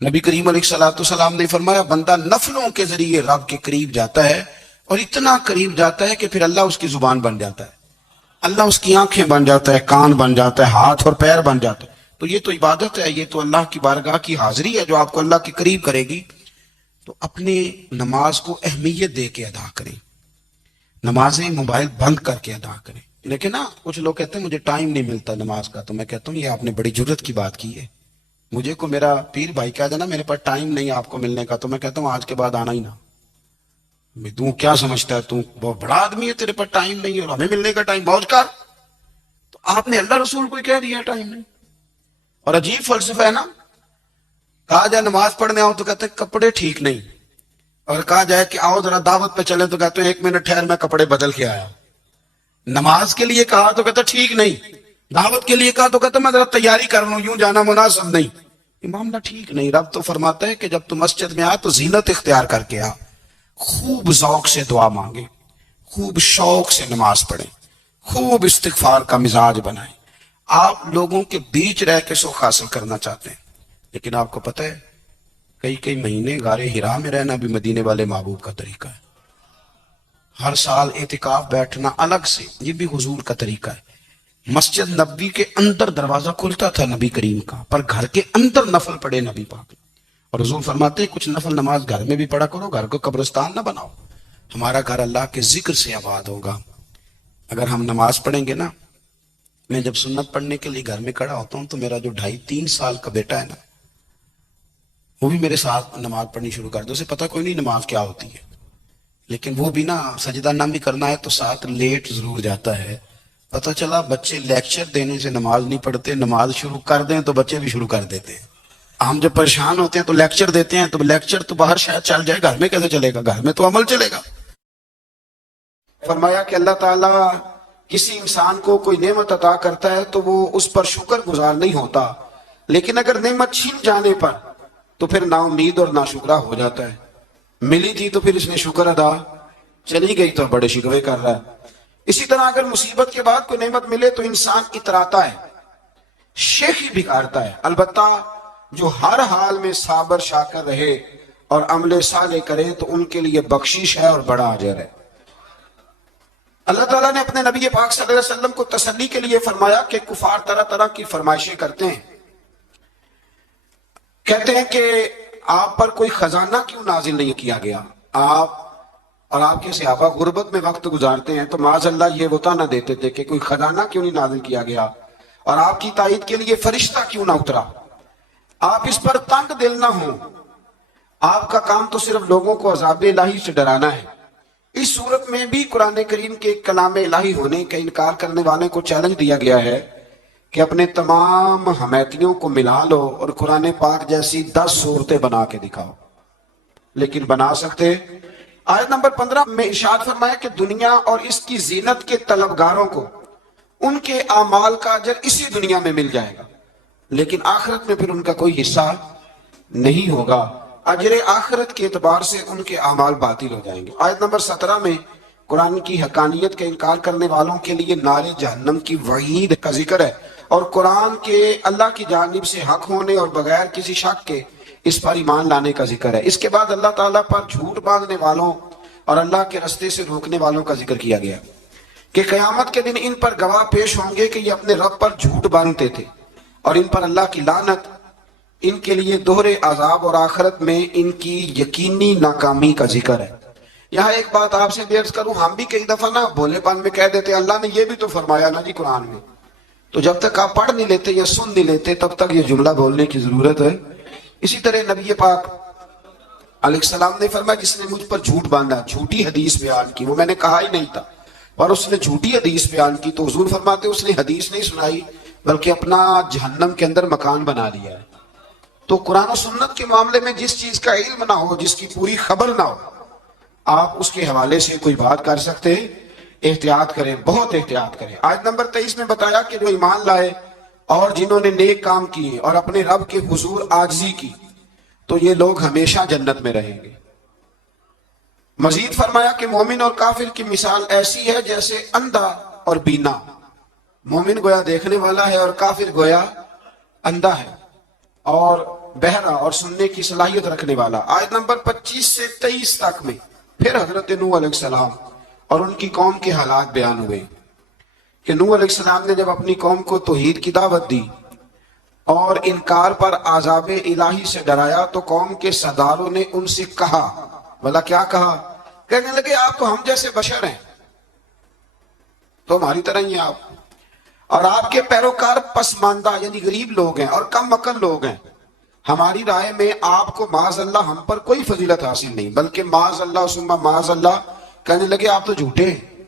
نبی کریم علیہ الصلوۃ والسلام نے فرمایا بندہ نفلوں کے ذریعے رب کے قریب جاتا ہے، اور اتنا قریب جاتا ہے کہ پھر اللہ اس کی زبان بن جاتا ہے، اللہ اس کی آنکھیں بن جاتا ہے، کان بن جاتا ہے، ہاتھ اور پیر بن جاتا ہے۔ تو یہ تو عبادت ہے، یہ تو اللہ کی بارگاہ کی حاضری ہے جو آپ کو اللہ کے قریب کرے گی۔ تو اپنے نماز کو اہمیت دے کے ادا کریں، نمازیں موبائل بند کر کے ادا کریں۔ لیکن نا کچھ لوگ کہتے ہیں مجھے ٹائم نہیں ملتا نماز کا، تو میں کہتا ہوں یہ آپ نے بڑی جرت کی بات کی ہے۔ مجھے کو میرا پیر بھائی کہہ دینا میرے پاس ٹائم نہیں آپ کو ملنے کا، تو میں کہتا ہوں آج کے بعد آنا ہی نہ۔ میں تو کیا سمجھتا ہے، تو بہت بڑا آدمی ہے، تیرے پاس ٹائم نہیں ہے اور ہمیں ملنے کا ٹائم بہت کر۔ تو آپ نے اللہ رسول کو ہی کہہ دیا ٹائم نہیں۔ اور عجیب فلسفہ ہے نا، کہا جائے نماز پڑھنے آؤ تو کہتے ہیں کپڑے ٹھیک نہیں، اور کہا جائے کہ آؤ ذرا دعوت پہ چلے تو کہتے ہیں ایک منٹ ٹھہر میں کپڑے بدل کے آیا۔ نماز کے لیے کہا تو کہتا ٹھیک نہیں، دعوت کے لیے کہا تو کہتا میں ذرا تیاری کر لوں، یوں جانا مناسب نہیں۔ یہ معاملہ ٹھیک نہیں۔ رب تو فرماتا ہے کہ جب تو مسجد میں آ تو زینت اختیار کر کے آ، خوب ذوق سے دعا مانگے، خوب شوق سے نماز پڑھیں، خوب استغفار کا مزاج بنائیں۔ آپ لوگوں کے بیچ رہ کے سکھ حاصل کرنا چاہتے ہیں، لیکن آپ کو پتہ ہے کئی مہینے غار ہرا میں رہنا بھی مدینے والے محبوب کا طریقہ ہے۔ ہر سال اعتکاف بیٹھنا الگ سے، یہ بھی حضور کا طریقہ ہے۔ مسجد نبوی کے اندر دروازہ کھلتا تھا نبی کریم کا، پر گھر کے اندر نفل پڑے نبی پاک۔ اور حضور فرماتے ہیں کچھ نفل نماز گھر میں بھی پڑھا کرو، گھر کو قبرستان نہ بناؤ۔ ہمارا گھر اللہ کے ذکر سے آباد ہوگا۔ اگر ہم نماز پڑھیں گے نا، میں جب سنت پڑھنے کے لیے گھر میں کھڑا ہوتا ہوں تو میرا جو 2.5-3 سال کا بیٹا ہے نا، وہ بھی میرے ساتھ نماز پڑھنی شروع کر دو، اسے پتہ کوئی نہیں نماز کیا ہوتی ہے، لیکن وہ بھی نا سجدہ نہ بھی کرنا ہے تو ساتھ لیٹ ضرور جاتا ہے۔ پتہ چلا بچے لیکچر دینے سے نماز نہیں پڑھتے، نماز شروع کر دیں تو بچے بھی شروع کر دیتے ہیں۔ ہم جب پریشان ہوتے ہیں تو لیکچر دیتے ہیں، تو لیکچر تو باہر شاید چل جائے، گھر میں کیسے چلے گا؟ گھر میں تو عمل چلے گا۔ فرمایا کہ اللہ تعالیٰ کسی انسان کو کوئی نعمت عطا کرتا ہے تو وہ اس پر شکر گزار نہیں ہوتا، لیکن اگر نعمت چھن جانے پر تو پھر نا امید اور ناشکرا ہو جاتا ہے۔ ملی تھی تو پھر اس نے شکر ادا، چلی گئی تو بڑے شکوے کر رہا ہے۔ اسی طرح اگر مصیبت کے بعد کوئی نعمت ملے تو انسان اتراتا ہے، شیخی بگاڑتا ہے۔ البتہ جو ہر حال میں صابر شاکر رہے اور عمل صالح کرے تو ان کے لیے بخشش ہے اور بڑا اجر ہے۔ اللہ تعالیٰ نے اپنے نبی پاک صلی اللہ علیہ وسلم کو تسلی کے لیے فرمایا کہ کفار طرح طرح کی فرمائشیں کرتے ہیں، کہتے ہیں کہ آپ پر کوئی خزانہ کیوں نازل نہیں کیا گیا؟ آپ اور آپ کے صحابہ غربت میں وقت گزارتے ہیں تو معاذ اللہ یہ بتا نہ دیتے تھے کہ کوئی خزانہ کیوں نہیں نازل کیا گیا، اور آپ کی تائید کے لیے فرشتہ کیوں نہ اترا؟ آپ اس پر تنگ دل نہ ہوں، آپ کا کام تو صرف لوگوں کو عذاب الہی سے ڈرانا ہے۔ اس صورت میں بھی قرآن کریم کے کلام الہی ہونے کا انکار کرنے والے کو چیلنج دیا گیا ہے کہ اپنے تمام حمیتیوں کو ملا لو اور قرآن پاک جیسی 10 صورتیں بنا کے دکھاؤ، لیکن بنا سکتے؟ آیت نمبر 15 میں ارشاد فرمایا کہ دنیا اور اس کی زینت کے طلبگاروں کو ان کے اعمال کا اجر اسی دنیا میں مل جائے گا، لیکن آخرت میں پھر ان کا کوئی حصہ نہیں ہوگا۔ اجر آخرت کے اعتبار سے ان کے اعمال باطل ہو جائیں گے۔ آیت نمبر 17 میں قرآن کی حقانیت کا انکار کرنے والوں کے لیے نار جہنم کی وعید کا ذکر ہے، اور قرآن کے اللہ کی جانب سے حق ہونے اور بغیر کسی شک کے اس پر ایمان لانے کا ذکر ہے۔ اس کے بعد اللہ تعالیٰ پر جھوٹ باندھنے والوں اور اللہ کے رستے سے روکنے والوں کا ذکر کیا گیا کہ قیامت کے دن ان پر گواہ پیش ہوں گے کہ یہ اپنے رب پر جھوٹ باندھتے تھے، اور ان پر اللہ کی لعنت، ان کے لیے دوہرے عذاب اور آخرت میں ان کی یقینی ناکامی کا ذکر ہے۔ یہاں ایک بات آپ سے عرض کروں، ہم بھی کئی دفعہ نا بولے پان میں کہہ دیتے اللہ نے یہ بھی تو فرمایا نا جی قرآن میں، تو جب تک آپ پڑھ نہیں لیتے یا سن نہیں لیتے تب تک یہ جملہ بولنے کی ضرورت ہے۔ اسی طرح نبی پاک علیہ السلام نے فرمایا جس نے مجھ پر جھوٹ باندھا، جھوٹی حدیث بیان کی، وہ میں نے کہا ہی نہیں تھا، اور اس نے جھوٹی حدیث بیان کی، تو حضور فرماتے اس نے حدیث نہیں سنائی بلکہ اپنا جہنم کے اندر مکان بنا لیا ہے۔ تو قرآن و سنت کے معاملے میں جس چیز کا علم نہ ہو، جس کی پوری خبر نہ ہو، آپ اس کے حوالے سے کوئی بات کر سکتے ہیں؟ احتیاط کریں، بہت احتیاط کریں۔ آیت نمبر 23 میں بتایا کہ جو ایمان لائے اور جنہوں نے نیک کام کیے اور اپنے رب کے حضور عاجزی کی تو یہ لوگ ہمیشہ جنت میں رہیں گے۔ مزید فرمایا کہ مومن اور کافر کی مثال ایسی ہے جیسے اندھا اور بینا۔ مومن گویا دیکھنے والا ہے اور کافر گویا اندھا ہے، اور بہرا اور سننے کی صلاحیت رکھنے والا۔ آیت نمبر 25 سے 23 تک میں پھر حضرت نوح علیہ السلام اور ان کی قوم کے حالات بیان ہوئے کہ نوح علیہ السلام نے جب اپنی قوم کو توحید کی دعوت دی اور انکار پر عذاب الہی سے ڈرایا تو قوم کے سرداروں نے ان سے کہا، بھلا کیا کہا؟ کہنے لگے آپ تو ہم جیسے بشر ہیں، تو ہماری طرح ہی ہیں آپ، اور آپ کے پیروکار پسماندہ یعنی غریب لوگ ہیں اور کم عقل لوگ ہیں۔ ہماری رائے میں آپ کو معاذ اللہ ہم پر کوئی فضیلت حاصل نہیں، بلکہ معاذ اللہ ثم معاذ اللہ۔ کہنے لگے آپ تو جھوٹے ہیں،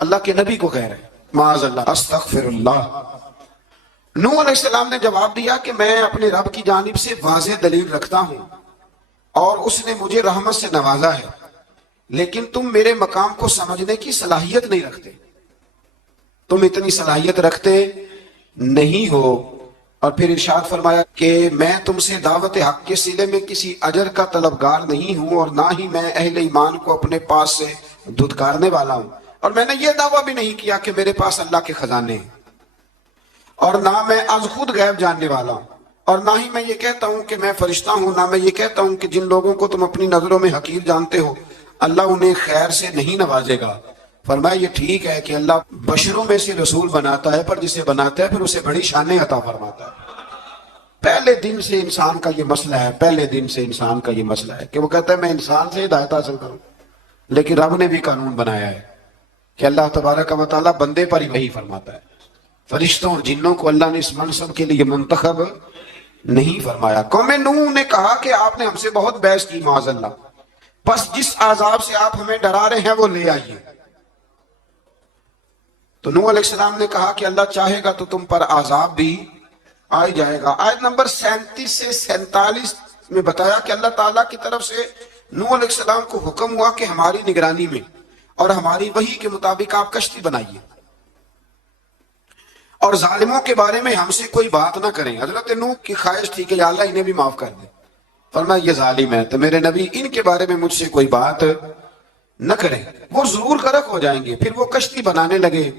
اللہ کے نبی کو کہہ رہے ہیں معاذ اللہ، استغفر اللہ۔ نوح علیہ السلام نے جواب دیا کہ میں اپنے رب کی جانب سے واضح دلیل رکھتا ہوں اور اس نے مجھے رحمت سے نوازا ہے، لیکن تم میرے مقام کو سمجھنے کی صلاحیت نہیں رکھتے، تم اتنی صلاحیت رکھتے نہیں ہو۔ اور پھر ارشاد فرمایا کہ میں تم سے دعوت حق کے سلے میں کسی اجر کا طلبگار نہیں ہوں اور نہ ہی میں اہل ایمان کو اپنے پاس سے دھتکارنے والا ہوں، اور میں نے یہ دعویٰ بھی نہیں کیا کہ میرے پاس اللہ کے خزانے ہیں، اور نہ میں از خود غیب جاننے والا ہوں، اور نہ ہی میں یہ کہتا ہوں کہ میں فرشتہ ہوں، نہ میں یہ کہتا ہوں کہ جن لوگوں کو تم اپنی نظروں میں حقیر جانتے ہو اللہ انہیں خیر سے نہیں نوازے گا۔ فرمایا یہ ٹھیک ہے کہ اللہ بشروں میں سے رسول بناتا ہے، پر جسے بناتا ہے پھر اسے بڑی شانیں عطا فرماتا ہے۔ پہلے دن سے انسان کا یہ مسئلہ ہے، پہلے دن سے انسان کا یہ مسئلہ ہے کہ وہ کہتا ہے میں انسان سے ہدایت حاصل کروں، لیکن رب نے بھی قانون بنایا ہے کہ اللہ تبارک و تعالیٰ بندے پر ہی وحی فرماتا ہے، فرشتوں اور جنوں کو اللہ نے اس منصب کے لیے منتخب نہیں فرمایا۔ قوم نوح نے کہا کہ آپ نے ہم سے بہت بحث کی معاذ اللہ، بس جس عذاب سے آپ ہمیں ڈرا رہے ہیں وہ لے آئیے۔ تو نوح علیہ السلام نے کہا کہ اللہ چاہے گا تو تم پر عذاب بھی آ جائے گا۔ آیت نمبر 37 سے 47 میں بتایا کہ اللہ تعالیٰ کی طرف سے نوح علیہ السلام کو حکم ہوا کہ ہماری نگرانی میں اور ہماری وحی کے مطابق آپ کشتی بنائیے اور ظالموں کے بارے میں ہم سے کوئی بات نہ کریں۔ حضرت نوح کی خواہش تھی کہ یا اللہ انہیں بھی معاف کر دے، فرمایا یہ ظالم ہے تو میرے نبی ان کے بارے میں مجھ سے کوئی بات نہ کریں، وہ ضرور غرق ہو جائیں گے۔ پھر وہ کشتی بنانے لگے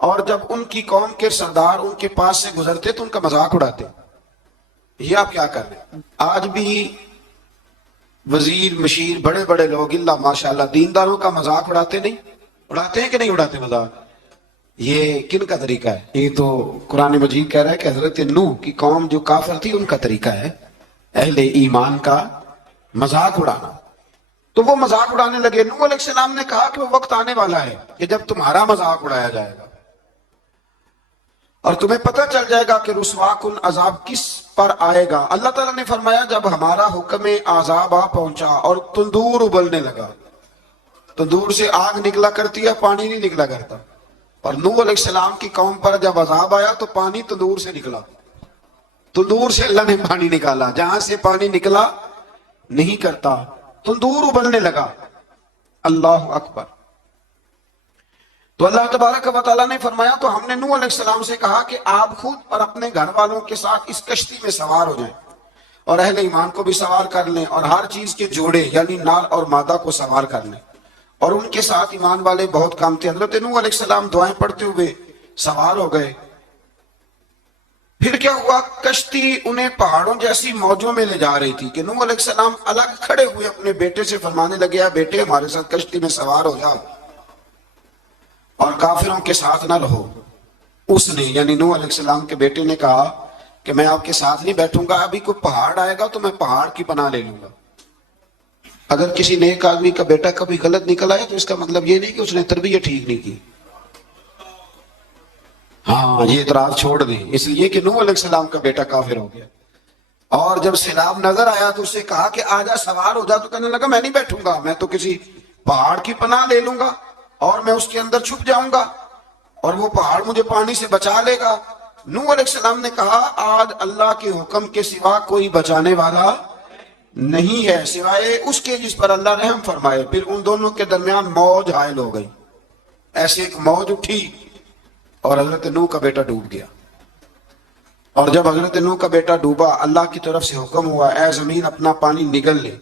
اور جب ان کی قوم کے سردار ان کے پاس سے گزرتے تو ان کا مذاق اڑاتے، یہ آپ کیا کر رہے ہیں؟ آج بھی وزیر مشیر بڑے بڑے لوگ اللہ ماشاءاللہ دینداروں کا مذاق اڑاتے نہیں؟ اڑاتے ہیں کہ نہیں اڑاتے مذاق؟ یہ کن کا طریقہ ہے؟ یہ تو قرآن مجید کہہ رہا ہے کہ حضرت نوح کی قوم جو کافر تھی ان کا طریقہ ہے اہل ایمان کا مذاق اڑانا۔ تو وہ مذاق اڑانے لگے۔ نوح علیہ السلام نے کہا کہ وہ وقت آنے والا ہے کہ جب تمہارا مذاق اڑایا جائے گا اور تمہیں پتہ چل جائے گا کہ رسوا کن عذاب کس پر آئے گا۔ اللہ تعالیٰ نے فرمایا جب ہمارا حکم عذاب آ پہنچا اور تندور ابلنے لگا، تندور سے آگ نکلا کرتی ہے، پانی نہیں نکلا کرتا، اور نوح علیہ السلام کی قوم پر جب عذاب آیا تو پانی تندور سے نکلا، تندور سے اللہ نے پانی نکالا، جہاں سے پانی نکلا نہیں کرتا، تندور ابلنے لگا۔ اللہ اکبر۔ تو اللہ تبارک و تعالیٰ نے فرمایا تو ہم نے نوح علیہ السلام سے کہا کہ آپ خود اور اپنے گھر والوں کے ساتھ اس کشتی میں سوار ہو جائیں اور اہل ایمان کو بھی سوار کر لیں اور ہر چیز کے جوڑے یعنی نار اور مادہ کو سوار کر لیں، اور ان کے ساتھ ایمان والے بہت کم تھے۔ حضرت نوح علیہ السلام دعائیں پڑھتے ہوئے سوار ہو گئے۔ پھر کیا ہوا؟ کشتی انہیں پہاڑوں جیسی موجوں میں لے جا رہی تھی کہ نوح علیہ السلام الگ کھڑے ہوئے اپنے بیٹے سے فرمانے لگے یا بیٹے ہمارے ساتھ کشتی میں سوار ہو جاؤ اور کافروں کے ساتھ نہ رہو۔ اس نے یعنی نوح علیہ السلام کے بیٹے نے کہا کہ میں آپ کے ساتھ نہیں بیٹھوں گا، ابھی کوئی پہاڑ آئے گا تو میں پہاڑ کی پناہ لے لوں گا۔ اگر کسی نیک آدمی کا بیٹا کبھی غلط نکل آئے تو اس کا مطلب یہ نہیں کہ اس نے تربیت ٹھیک نہیں کی، ہاں یہ اعتراض چھوڑ دیں، اس لیے کہ نوح علیہ السلام کا بیٹا کافر ہو گیا۔ اور جب سیلاب نظر آیا تو اس سے کہا کہ آجا سوار ہو جا، تو کہنے لگا میں نہیں بیٹھوں گا، میں تو کسی پہاڑ کی پناہ لے لوں گا اور میں اس کے اندر چھپ جاؤں گا اور وہ پہاڑ مجھے پانی سے بچا لے گا۔ نوح علیہ السلام نے کہا آج اللہ کے حکم کے سوا کوئی بچانے والا نہیں ہے سوائے اس کے جس پر اللہ رحم فرمائے۔ پھر ان دونوں کے درمیان موج حائل ہو گئی، ایسے ایک موج اٹھی اور حضرت نوح کا بیٹا ڈوب گیا۔ اور جب حضرت نوح کا بیٹا ڈوبا اللہ کی طرف سے حکم ہوا اے زمین اپنا پانی نگل لے،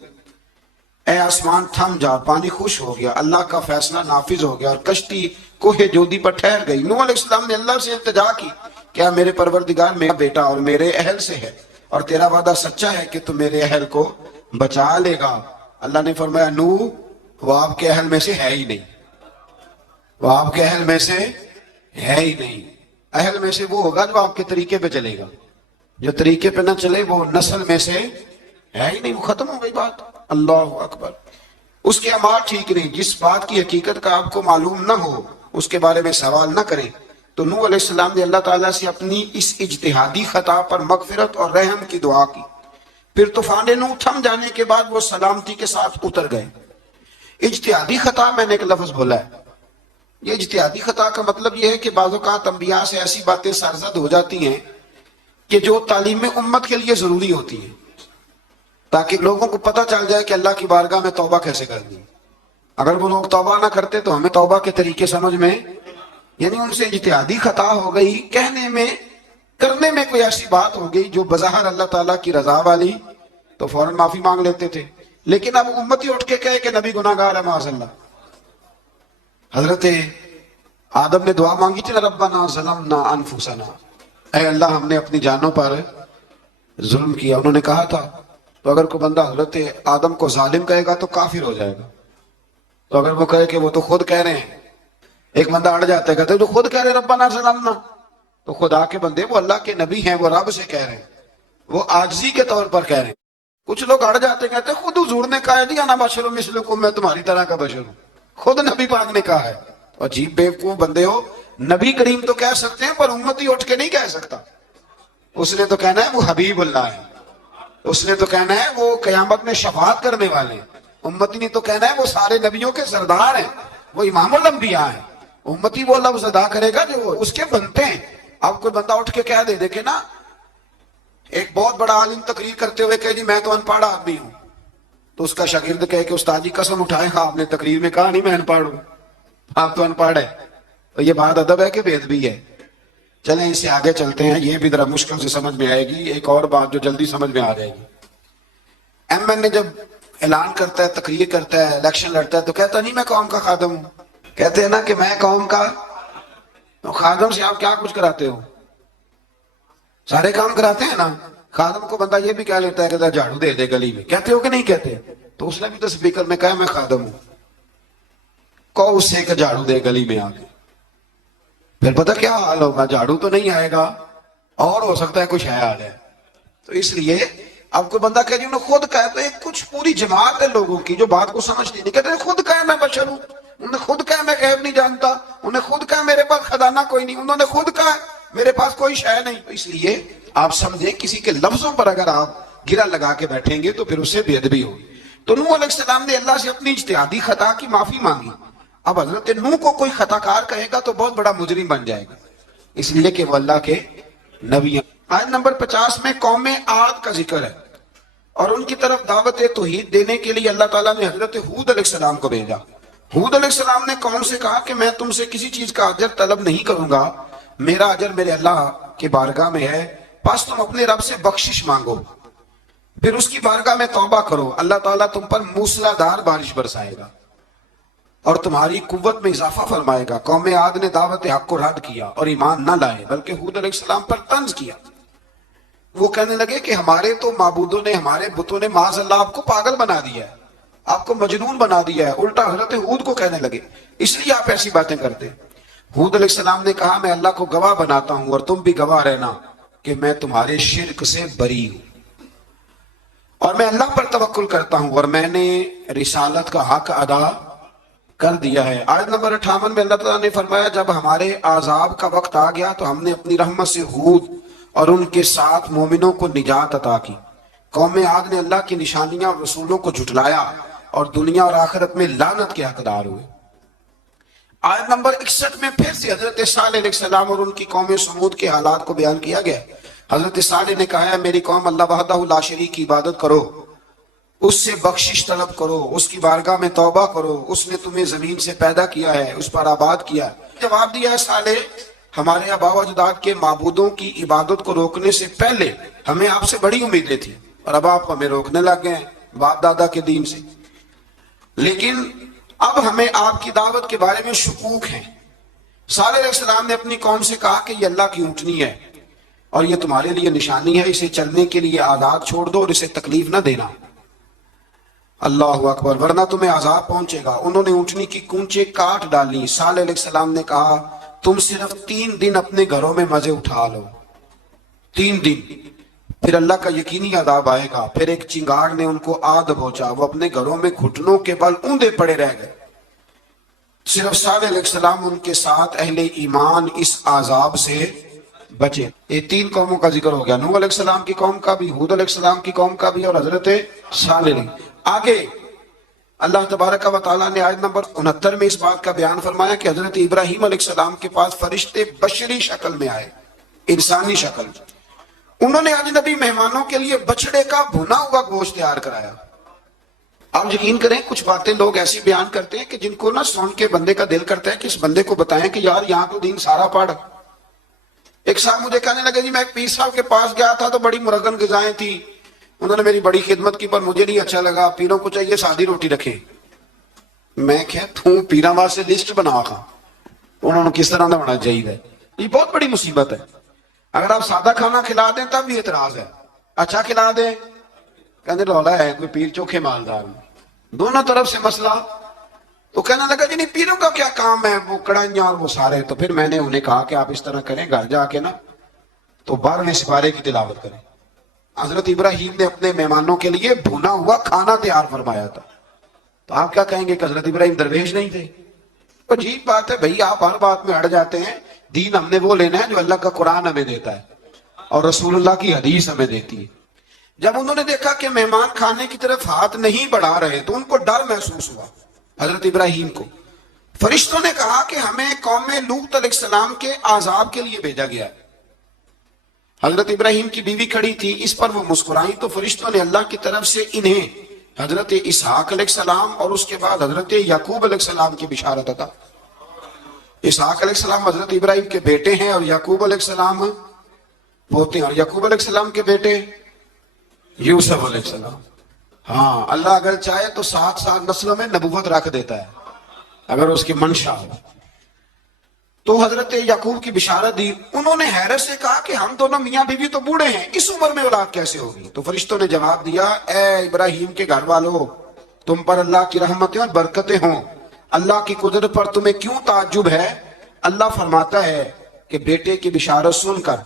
اے آسمان تھم جا، پانی خوش ہو گیا، اللہ کا فیصلہ نافذ ہو گیا اور کشتی کوہ جودی پر ٹھہر گئی۔ نوح علیہ السلام نے اللہ سے التجا کی کہ میرے پروردگار میرا بیٹا اور میرے اہل سے ہے اور تیرا وعدہ سچا ہے کہ تو میرے اہل کو بچا لے گا۔ اللہ نے فرمایا نوح وہ آپ کے اہل میں سے ہے ہی نہیں، وہ آپ کے اہل میں سے ہے ہی نہیں۔ اہل میں سے وہ ہوگا جو آپ کے طریقے پہ چلے گا، جو طریقے پہ نہ چلے وہ نسل میں سے ہے ہی نہیں، وہ ختم ہو گئی بات۔ اللہ اکبر۔ اس کے اعمال ٹھیک نہیں، جس بات کی حقیقت کا آپ کو معلوم نہ ہو اس کے بارے میں سوال نہ کریں۔ تو نوح علیہ السلام نے اللہ تعالیٰ سے اپنی اس اجتہادی خطا پر مغفرت اور رحم کی دعا کی۔ پھر طوفان نوح تھم جانے کے بعد وہ سلامتی کے ساتھ اتر گئے۔ اجتہادی خطا میں نے ایک لفظ بولا ہے، یہ اجتہادی خطا کا مطلب یہ ہے کہ بعض اوقات انبیاء سے ایسی باتیں سرزد ہو جاتی ہیں کہ جو تعلیم امت کے لیے ضروری ہوتی ہیں، تاکہ لوگوں کو پتہ چل جائے کہ اللہ کی بارگاہ میں توبہ کیسے کرنی۔ اگر وہ لوگ توبہ نہ کرتے تو ہمیں توبہ کے طریقے سمجھ میں، یعنی ان سے اجتہادی خطا ہو گئی، کہنے میں کرنے میں کوئی ایسی بات ہو گئی جو بظاہر اللہ تعالیٰ کی رضا والی، تو فوراً معافی مانگ لیتے تھے۔ لیکن اب امتی اٹھ کے کہے کہ نبی گناہ گار ہے معاذ اللہ۔ حضرت آدم نے دعا مانگی تھی نا، ربنا ظلمنا انفسنا، اے اللہ ہم نے اپنی جانوں پر ظلم کیا، انہوں نے کہا تھا۔ تو اگر کوئی بندہ حضرت آدم کو ظالم کہے گا تو کافر ہو جائے گا، تو اگر وہ کہے کہ وہ تو خود کہہ رہے ہیں، ایک بندہ اڑ جاتا ہے کہتے ہیں تو خود کہہ رہے ربنا ظلمنا، تو خدا کے بندے وہ اللہ کے نبی ہیں، وہ رب سے کہہ رہے ہیں، وہ عاجزی کے طور پر کہہ رہے ہیں۔ کچھ لوگ اڑ جاتے کہتے ہیں خود حضور نے کہا ہے جی انا بشر مثلکم، میں تمہاری طرح کا بشر ہوں، خود نبی پاک نے کہا ہے۔ عجیب بیوقوف بندے ہو، نبی کریم تو کہہ سکتے ہیں پر امتی اٹھ کے نہیں کہہ سکتا۔ اس نے تو کہنا ہے وہ حبیب اللہ ہے، اس نے تو کہنا ہے وہ قیامت میں شفاعت کرنے والے ہیں، امتی نے تو کہنا ہے وہ سارے نبیوں کے سردار ہیں، وہ امام الانبیاء ہیں۔ امتی وہ لفظ ادا کرے گا جو اس کے بنتے ہیں۔ اب کوئی بندہ اٹھ کے کہہ دے، دیکھے نا ایک بہت بڑا عالم تقریر کرتے ہوئے کہ جی میں تو ان پڑھ آدمی ہوں، تو اس کا شاگرد کہے کہ استاد جی قسم اٹھائے آپ نے تقریر میں کہا نہیں میں ان پڑھ ہوں، آپ تو ان پڑھ ہے۔ تو یہ بات ادب ہے کہ بے ادبی ہے؟ چلیں اس سے آگے چلتے ہیں، یہ بھی ذرا مشکل سے سمجھ میں آئے گی۔ ایک اور بات جو جلدی سمجھ میں آ جائے گی، ایم این اے جب اعلان کرتا ہے، تقریر کرتا ہے، الیکشن لڑتا ہے تو کہتا نہیں میں قوم کا خادم ہوں، کہتے ہیں نا کہ میں قوم کا خادم سے آپ کیا کچھ کراتے ہو؟ سارے کام کراتے ہیں نا۔ خادم کو بندہ یہ بھی کہہ لیتا ہے کہ جھاڑو دے دے گلی میں، کہتے ہو کہ نہیں کہتے؟ تو اس نے بھی تو سپیکر میں کہا میں خادم ہوں، کہو اس سے کہ جھاڑو دے گلی میں آ کے، پھر پتہ کیا حال ہوگا؟ جھاڑو تو نہیں آئے گا اور ہو سکتا ہے کچھ ہے حال ہے۔ تو اس لیے اب کوئی بندہ کہہ جی انہوں نے خود کہا، تو ایک کچھ پوری جماعت ہے لوگوں کی جو بات کو سمجھتی نہیں، کہتے ہیں خود کہا میں بشر ہوں، انہوں نے خود کہا میں غیب نہیں جانتا، انہوں نے خود کہا میرے پاس خزانہ کوئی نہیں، انہوں نے خود کہا میرے پاس کوئی شے نہیں۔ اس لیے آپ سمجھیں کسی کے لفظوں پر اگر آپ گرا لگا کے بیٹھیں گے تو پھر اس سے بے ادبی ہوگی۔ تو نوح علیہ السلام نے اللہ سے اپنی اجتہادی خطا کی معافی مانگی۔ اب حضرت نوح کو کوئی خطا کار کہے گا تو بہت بڑا مجرم بن جائے گا، اس لیے کہ وہ اللہ کے نبی ہیں۔ آیت نمبر 50 میں قوم عاد کا ذکر ہے، اور ان کی طرف دعوت توحید دینے کے لیے اللہ تعالیٰ نے حضرت ہود علیہ السلام کو بھیجا۔ ہود علیہ السلام نے قوم سے کہا کہ میں تم سے کسی چیز کا اجر طلب نہیں کروں گا، میرا اجر میرے اللہ کی بارگاہ میں ہے، پس تم اپنے رب سے بخشش مانگو، پھر اس کی بارگاہ میں توبہ کرو، اللہ تعالیٰ تم پر موسلا دار بارش برسائے گا اور تمہاری قوت میں اضافہ فرمائے گا۔ قوم عاد نے دعوت حق کو رد کیا اور ایمان نہ لائے، بلکہ ہود علیہ السلام پر طنز کیا۔ وہ کہنے لگے کہ ہمارے تو معبودوں نے، ہمارے بتوں نے معاذ اللہ آپ کو پاگل بنا دیا ہے، آپ کو مجنون بنا دیا ہے۔ الٹا حضرت ہود کو کہنے لگے اس لیے آپ ایسی باتیں کرتے۔ ہود علیہ السلام نے کہا میں اللہ کو گواہ بناتا ہوں اور تم بھی گواہ رہنا کہ میں تمہارے شرک سے بری ہوں، اور میں اللہ پر توکل کرتا ہوں، اور میں نے رسالت کا حق ادا کر دیا ہے۔ آیت نمبر 58 میں اللہ تعالیٰ نے فرمایا جب ہمارے عذاب کا وقت آ گیا تو ہم نے اپنی رحمت سے ہود اور ان کے ساتھ مومنوں کو نجات عطا کی۔ قوم عاد نے اللہ کی نشانیاں اور رسولوں کو جھٹلایا اور دنیا اور آخرت میں لعنت کے حقدار ہوئے۔ آیت نمبر 61 میں پھر سے حضرت صالح علیہ السلام اور ان کی قوم سمود کے حالات کو بیان کیا گیا۔ حضرت صالح نے کہا ہے میری قوم اللہ وحدہ لا شریک کی عبادت کرو، اس سے بخشش طلب کرو، اس کی بارگاہ میں توبہ کرو، اس نے تمہیں زمین سے پیدا کیا ہے، اس پر آباد کیا ہے۔ جواب دیا ہے صالح ہمارے آباء و اجداد کے معبودوں کی عبادت کو روکنے سے پہلے ہمیں آپ سے بڑی امیدیں تھیں، اور اب آپ ہمیں روکنے لگ گئے ہیں باپ دادا کے دین سے، لیکن اب ہمیں آپ کی دعوت کے بارے میں شکوک ہیں۔ صالح علیہ السلام نے اپنی قوم سے کہا کہ یہ اللہ کی اونٹنی ہے اور یہ تمہارے لیے نشانی ہے، اسے چلنے کے لیے آزاد چھوڑ دو اور اسے تکلیف نہ دینا۔ اللہ اکبر، ورنہ تمہیں عذاب پہنچے گا۔ انہوں نے اونٹنی کی کونچیں کاٹ ڈالی۔ صالح علیہ السلام نے کہا تم صرف 3 دن اپنے گھروں میں مزے اٹھا لو، 3 دن، پھر اللہ کا یقینی عذاب آئے گا۔ پھر ایک چنگاڑ نے ان کو آ دبوچا، وہ اپنے گھروں میں گھٹنوں کے بل اوندے پڑے رہ گئے۔ صرف صالح علیہ السلام ان کے ساتھ اہل ایمان اس عذاب سے بچے۔ یہ 3 قوموں کا ذکر ہو گیا، نوح علیہ السلام کی قوم کا بھی، ہود علیہ السلام کی قوم کا بھی، اور حضرت صالح علیہ۔ آگے اللہ تبارک و تعالیٰ نے آیت نمبر 69 میں اس بات کا بیان فرمایا کہ حضرت ابراہیم علیہ السلام کے پاس فرشتے بشری شکل میں آئے، انسانی شکل۔ انہوں نے اجنبی مہمانوں کے لیے بچڑے کا بھنا ہوا گوشت تیار کرایا۔ آپ یقین کریں کچھ باتیں لوگ ایسی بیان کرتے ہیں کہ جن کو نہ سن کے بندے کا دل کرتا ہے کہ اس بندے کو بتائیں کہ یار یہاں تو دین سارا پڑھ۔ ایک صاحب مجھے کہنے لگے جی میں ایک پیر صاحب کے پاس گیا تھا تو بڑی مرغن غذائیں تھی، انہوں نے میری بڑی خدمت کی پر مجھے نہیں اچھا لگا، پیروں کو چاہیے سادی روٹی رکھیں۔ میں کہتا ہوں پیراں واسطے لسٹ بنا کھا، انہوں نے کس طرح ہونا چاہیے۔ یہ بہت بڑی مصیبت ہے۔ اگر آپ سادہ کھانا کھلا دیں تب بھی اعتراض ہے، اچھا کھلا دیں کہنے رولا ہے کوئی پیر چوکھے مالدار، دونوں طرف سے مسئلہ۔ تو کہنے لگا جی نہیں پیروں کا کیا کام ہے، وہ کڑائیاں اور وہ سارے۔ تو پھر میں نے انہیں کہا کہ آپ اس طرح کریں، گھر جا کے نا تو 12ویں سپارے کی تلاوت کریں۔ حضرت ابراہیم نے اپنے مہمانوں کے لیے بھونا ہوا کھانا تیار فرمایا تھا۔ تو آپ کیا کہیں گے کہ حضرت ابراہیم درویش نہیں تھے؟ عجیب بات ہے بھائی، آپ ہر بات میں اڑ جاتے ہیں۔ دین ہم نے وہ لینا ہے جو اللہ کا قرآن ہمیں دیتا ہے اور رسول اللہ کی حدیث ہمیں دیتی ہے۔ جب انہوں نے دیکھا کہ مہمان کھانے کی طرف ہاتھ نہیں بڑھا رہے تو ان کو ڈر محسوس ہوا۔ حضرت ابراہیم کو فرشتوں نے کہا کہ ہمیں قوم لوط علیہ السلام کے عذاب کے لیے بھیجا گیا ہے۔ حضرت ابراہیم کی بیوی کھڑی تھی، اس پر وہ مسکرائیں تو فرشتوں نے اللہ کی طرف سے انہیں حضرت اسحاق علیہ السلام اور اس کے بعد حضرت یعقوب علیہ السلام کی بشارت عطا۔ اسحاق علیہ السلام حضرت ابراہیم کے بیٹے ہیں اور یعقوب علیہ السلام پوتے ہیں، اور یعقوب علیہ السلام کے بیٹے یوسف علیہ السلام۔ ہاں اللہ اگر چاہے تو 7 نسلوں میں نبوت رکھ دیتا ہے اگر اس کی منشا ہو۔ تو حضرت یعقوب کی بشارت دی۔ انہوں نے حیرت سے کہا کہ ہم دونوں میاں بیوی تو بوڑھے ہیں، اس عمر میں اولاد کیسے ہوگی؟ تو فرشتوں نے جواب دیا اے ابراہیم کے گھر والو، تم پر اللہ کی رحمتیں اور برکتیں ہوں، اللہ کی قدرت پر تمہیں کیوں تعجب ہے؟ اللہ فرماتا ہے کہ بیٹے کی بشارت سن کر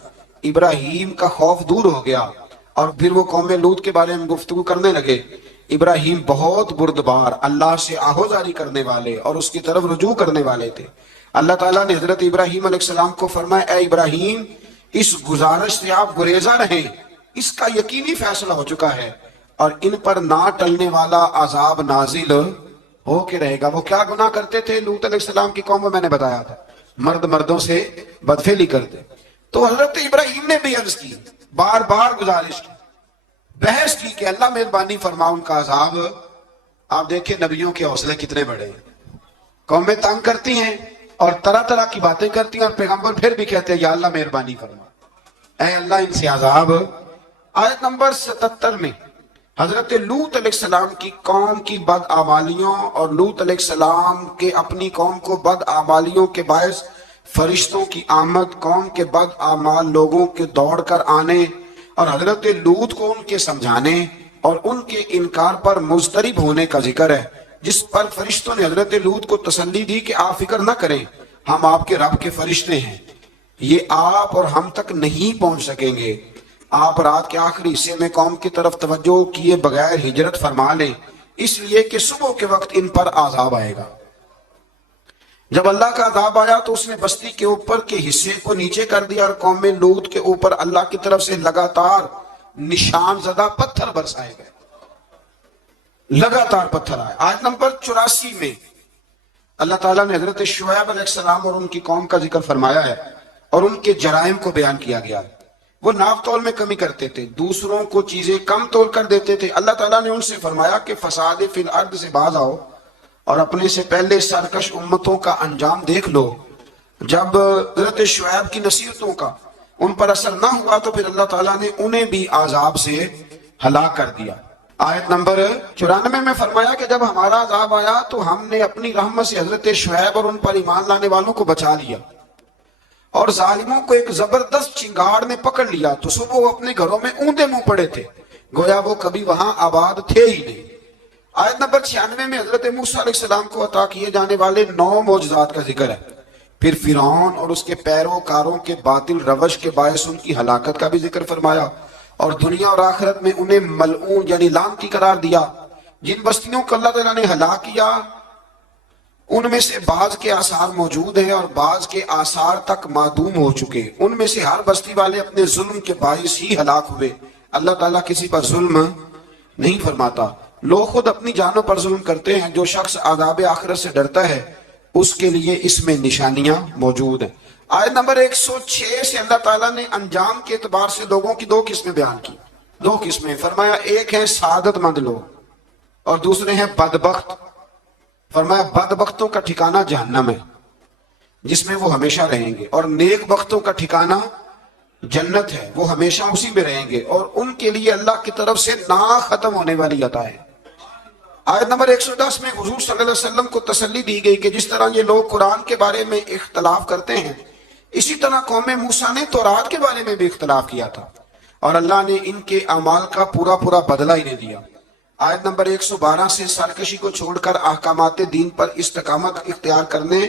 ابراہیم کا خوف دور ہو گیا اور پھر وہ قوم لوط کے بارے میں گفتگو کرنے لگے۔ ابراہیم بہت بردبار، اللہ سے آہوزاری کرنے والے اور اس کی طرف رجوع کرنے والے تھے۔ اللہ تعالیٰ نے حضرت ابراہیم علیہ السلام کو فرمایا اے ابراہیم اس گزارش سے آپ گریزاں رہیں، اس کا یقینی فیصلہ ہو چکا ہے اور ان پر نہ ٹلنے والا عذاب نازل ہو کے رہے گا۔ وہ کیا گناہ کرتے تھے؟ لوط علیہ السلام کی قوم میں میں نے بتایا تھا مرد مردوں سے بدفعلی کرتے۔ تو حضرت ابراہیم نے بھی عرض کی، بار بار گزارش کی، بحث کی کہ اللہ مہربانی فرما ان کا عذاب۔ آپ دیکھیں نبیوں کے حوصلے کتنے بڑے ہیں، قومیں تنگ کرتی ہیں اور طرح طرح کی باتیں کرتی ہیں اور پیغمبر پھر بھی کہتے ہیں یا اللہ مہربانی فرما، اے اللہ ان سے عذاب۔ آیت نمبر 77 میں حضرت لوط علیہ السلام کی قوم کی بدعمالیوں اور لوط علیہ السلام کے اپنی قوم کو بدعمالیوں کے باعث فرشتوں کی آمد، قوم کے بدعمال لوگوں کے دوڑ کر آنے اور حضرت لوط کو ان کے سمجھانے اور ان کے انکار پر مضطرب ہونے کا ذکر ہے، جس پر فرشتوں نے حضرت لوط کو تسلی دی کہ آپ فکر نہ کریں، ہم آپ کے رب کے فرشتے ہیں، یہ آپ اور ہم تک نہیں پہنچ سکیں گے۔ آپ رات کے آخری حصے میں قوم کی طرف توجہ کیے بغیر ہجرت فرما لیں، اس لیے کہ صبح کے وقت ان پر عذاب آئے گا۔ جب اللہ کا عذاب آیا تو اس نے بستی کے اوپر کے حصے کو نیچے کر دیا اور قوم لوط کے اوپر اللہ کی طرف سے لگاتار نشان زدہ پتھر برسائے گئے، لگاتار پتھر آئے۔ آیت نمبر 84 میں اللہ تعالیٰ نے حضرت شعیب علیہ السلام اور ان کی قوم کا ذکر فرمایا ہے اور ان کے جرائم کو بیان کیا گیا۔ وہ ناپ تول میں کمی کرتے تھے، دوسروں کو چیزیں کم تول کر دیتے تھے۔ اللہ تعالیٰ نے ان سے فرمایا کہ فساد فی الارض سے باز آؤ اور اپنے سے پہلے سرکش امتوں کا انجام دیکھ لو۔ جب حضرت شعیب کی نصیحتوں کا ان پر اثر نہ ہوا تو پھر اللہ تعالیٰ نے انہیں بھی عذاب سے ہلاک کر دیا۔ آیت نمبر 94 میں فرمایا کہ جب ہمارا عذاب آیا تو ہم نے اپنی رحمت سے حضرت شعیب اور ان پر ایمان لانے والوں کو بچا لیا اور ظالموں کو ایک زبردست چنگاڑ نے پکڑ لیا تو صبح وہ اپنے گھروں میں اوندے منہ پڑے تھے، گویا وہ کبھی وہاں آباد تھے ہی نہیں۔ آیت نمبر 96 میں حضرت موسیٰ علیہ السلام کو عطا کیے جانے والے 9 معجزات کا ذکر ہے۔ پھر فرعون اور اس کے پیروکاروں کے باطل روش کے باعث ان کی ہلاکت کا بھی ذکر فرمایا، اور دنیا اور آخرت میں انہیں ملعون یعنی لعنتی قرار دیا۔ جن بستیوں کو اللہ تعالیٰ نے ہلاک کیا ان میں سے بعض کے آثار موجود ہیں اور بعض کے آثار تک معدوم ہو چکے۔ ان میں سے ہر بستی والے اپنے ظلم کے باعث ہی ہلاک ہوئے۔ اللہ تعالیٰ کسی پر ظلم نہیں فرماتا۔ لوگ خود اپنی جانوں پر ظلم کرتے ہیں۔ جو شخص عذاب آخرت سے ڈرتا ہے اس کے لیے اس میں نشانیاں موجود ہیں۔ آیت نمبر 106 سے اللہ تعالیٰ نے انجام کے اعتبار سے لوگوں کی 2 قسمیں بیان کی۔ 2 قسمیں فرمایا، ایک ہے سعادت مند لوگ اور دوسرے ہیں بدبخت۔ فرمایا بدبختوں کا ٹھکانہ جہنم ہے جس میں وہ ہمیشہ رہیں گے، اور نیک بختوں کا ٹھکانہ جنت ہے، وہ ہمیشہ اسی میں رہیں گے، اور ان کے لیے اللہ کی طرف سے نا ختم ہونے والی عطا ہے۔ آیت نمبر 110 میں حضور صلی اللہ علیہ وسلم کو تسلی دی گئی کہ جس طرح یہ لوگ قرآن کے بارے میں اختلاف کرتے ہیں، اسی طرح قوم موسیٰ نے تورات کے بارے میں بھی اختلاف کیا تھا، اور اللہ نے ان کے اعمال کا پورا بدلہ انہیں دیا۔ آیت نمبر 112 سے سرکشی کو چھوڑ کر احکامات دین پر استقامت اختیار کرنے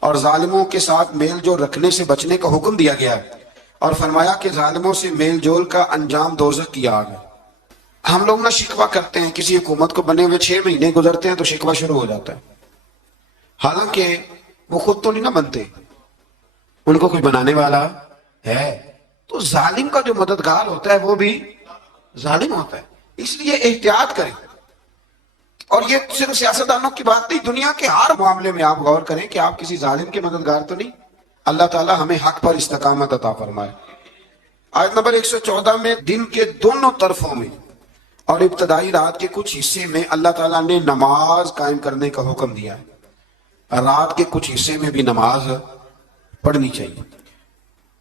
اور ظالموں کے ساتھ میل جول رکھنے سے بچنے کا حکم دیا گیا ہے، اور فرمایا کہ ظالموں سے میل جول کا انجام دوزخ کی آگ ہے۔ ہم لوگ نہ شکوہ کرتے ہیں، کسی حکومت کو بنے ہوئے 6 مہینے گزرتے ہیں تو شکوہ شروع ہو جاتا ہے، حالانکہ وہ خود تو نہیں نہ بنتے، ان کو کوئی بنانے والا ہے۔ تو ظالم کا جو مددگار ہوتا ہے وہ بھی ظالم ہوتا ہے، اس لیے احتیاط کریں۔ اور یہ صرف سیاستدانوں کی بات نہیں، دنیا کے ہر معاملے میں آپ غور کریں کہ آپ کسی ظالم کے مددگار تو نہیں۔ اللہ تعالی ہمیں حق پر استقامت عطا فرمائے۔ آیت نمبر 114 میں دن کے دونوں طرفوں میں اور ابتدائی رات کے کچھ حصے میں اللہ تعالیٰ نے نماز قائم کرنے کا حکم دیا ہے۔ رات کے کچھ حصے میں بھی نماز پڑھنی چاہیے،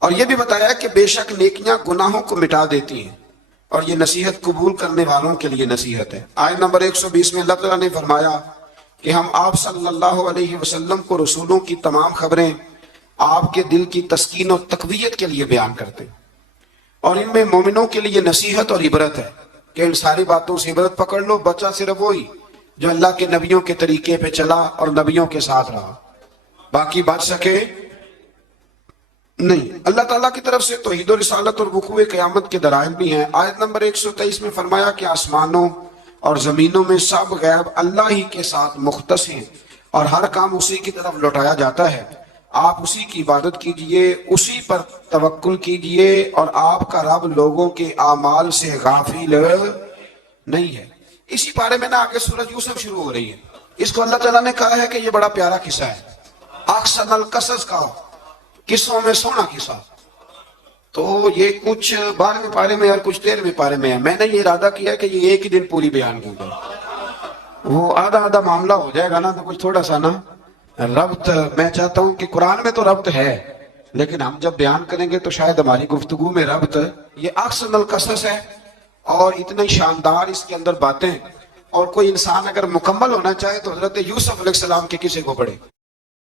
اور یہ بھی بتایا کہ بے شک نیکیاں گناہوں کو مٹا دیتی ہیں، اور یہ نصیحت قبول کرنے والوں کے لیے نصیحت ہے۔ آیت نمبر 120 میں اللہ تعالیٰ نے فرمایا کہ ہم آپ صلی اللہ علیہ وسلم کو رسولوں کی تمام خبریں آپ کے دل کی تسکین اور تقویت کے لیے بیان کرتے ہیں، اور ان میں مومنوں کے لیے نصیحت اور عبرت ہے کہ ان ساری باتوں سے عبرت پکڑ لو۔ بچہ صرف وہی جو اللہ کے نبیوں کے طریقے پہ چلا اور نبیوں کے ساتھ رہا، باقی بچ سکے نہیں۔ اللہ تعالیٰ کی طرف سے توحید و رسالت اور وقوع قیامت کے دلائل بھی ہیں۔ آیت نمبر 123 میں فرمایا کہ آسمانوں اور زمینوں میں سب غیب اللہ ہی کے ساتھ مختص ہیں، اور ہر کام اسی کی طرف لوٹایا جاتا ہے۔ آپ اسی کی عبادت کیجئے، اسی پر توکل کیجئے، اور آپ کا رب لوگوں کے اعمال سے غافل نہیں ہے۔ اسی بارے میں نا آگے سورۃ یوسف شروع ہو رہی ہے۔ اس کو اللہ تعالیٰ نے کہا ہے کہ یہ بڑا پیارا قصہ ہے، احسن القصص کا، قصوں میں سونا قصہ۔ تو یہ کچھ 12ویں پارے میں اور کچھ 13ویں پارے میں ہے۔ میں نے یہ ارادہ کیا کہ یہ ایک ہی دن پوری بیان کی جائے، وہ آدھا معاملہ ہو جائے گا نا تو کچھ تھوڑا سا نا ربط۔ میں چاہتا ہوں کہ قرآن میں تو ربط ہے، لیکن ہم جب بیان کریں گے تو شاید ہماری گفتگو میں ربط، یہ احسن القصص ہے، اور اتنی شاندار اس کے اندر باتیں، اور کوئی انسان اگر مکمل ہونا چاہے تو حضرت یوسف علیہ السلام کے قصے کو پڑھے۔